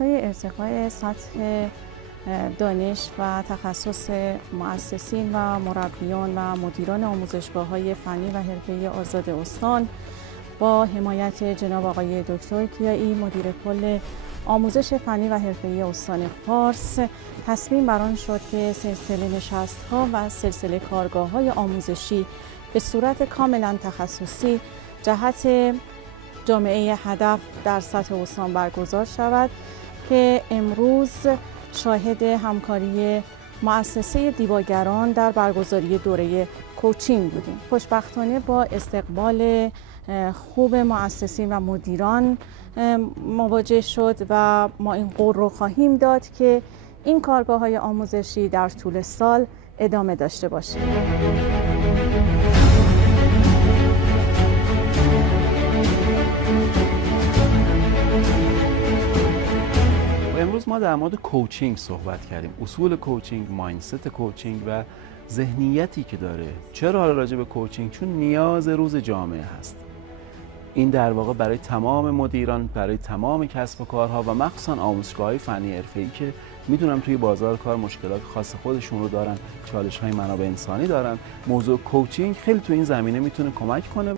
راستای ارتقای سطح دانش و تخصص مؤسسین و مربیان و مدیران آموزشگاه‌های فنی و حرفه‌ای آزاد استان با حمایت جناب آقای دکتر کیایی مدیر کل آموزش فنی و حرفه‌ای استان فارس تصمیم بر آن شد که سلسله نشست‌ها و سلسله کارگاه‌های آموزشی به صورت کاملا تخصصی جهت جامعه هدف در سطح استان برگزار شود که امروز شاهد همکاری مؤسسه دیباگران در برگزاری دوره کوچینگ بودیم. خوشبختانه با استقبال خوب مؤسسین و مدیران مواجه شد و ما این قول رو خواهیم داد که این کارگاه‌های آموزشی در طول سال ادامه داشته باشه. امروز ما در مورد کوچینگ صحبت کردیم، اصول کوچینگ، مایندست کوچینگ و ذهنیتی که داره. چرا راجع به کوچینگ؟ چون نیاز روز جامعه هست. این در واقع برای تمام مدیران، برای تمام کسب و کارها و مخصوصا آموزشگاه‌های فنی حرفه‌ای که میدونم توی بازار کار مشکلات خاص خودشون رو دارن، چالش‌های منابع انسانی دارن، موضوع کوچینگ خیلی تو این زمینه میتونه کمک کنه.